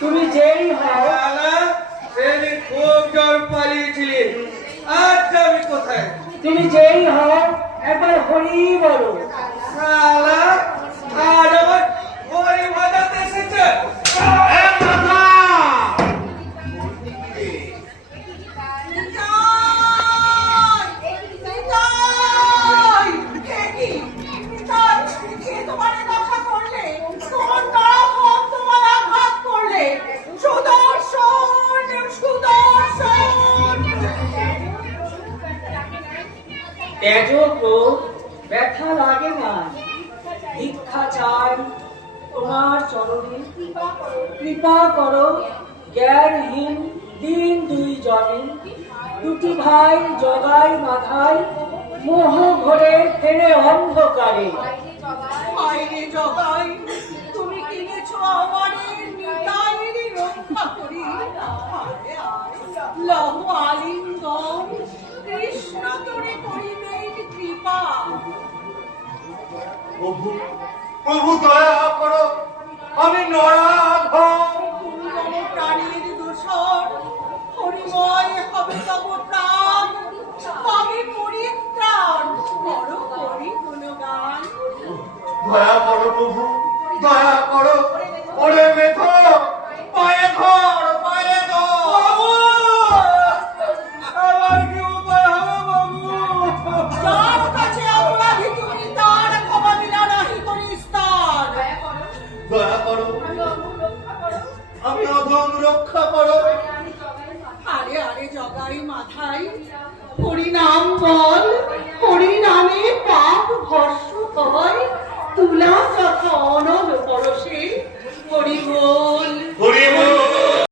তুমি যেই হও, সেদিন খুব জ্বর পালিয়েছিলি, আজ যাবি কোথায়? তুমি যেই হও একবার হরি বলো। শালা আজ আবার হরি বাজাতে এসেছে। ব্যথা লাগে না, ভিক্ষা চাই তোমার চরণে, কৃপা করো জ্ঞানহীন দিন দুই জনে, দুটি ভাই জগাই মাথায় মোহ ঘরে ফেলে অন্ধকারে। বাইরে জগাই তুমি কিনেছো আমারে নিতাইয়ের রক্ষা করি, লহ আলিঙ্গন কৃষ্ণ তোরে করিবেন কৃপা। প্রভু প্রভু দয়া করো, আমি নরাধম। তুমি প্রাণীর দূষণ, হরিময় হবে তব প্রাণ, পাবে পরিত্রাণ, করো করি গুণগান। দয়া করো প্রভু, দয়া করো। ওরে মেথ পায়ে ধর, পায়ে ধর। আমার কি উপায় হবে বাবু? যার কাছে অপরাধী তুমি তার ক্ষমা দিলা নাহি করি স্থান। দয়া করো, আমি অধম রক্ষা করো। আরে আরে জগাই মাথায় হরি নাম বল, হরি নামে পাপ ভস্ম হয়, তুলা তথা অনল পরশে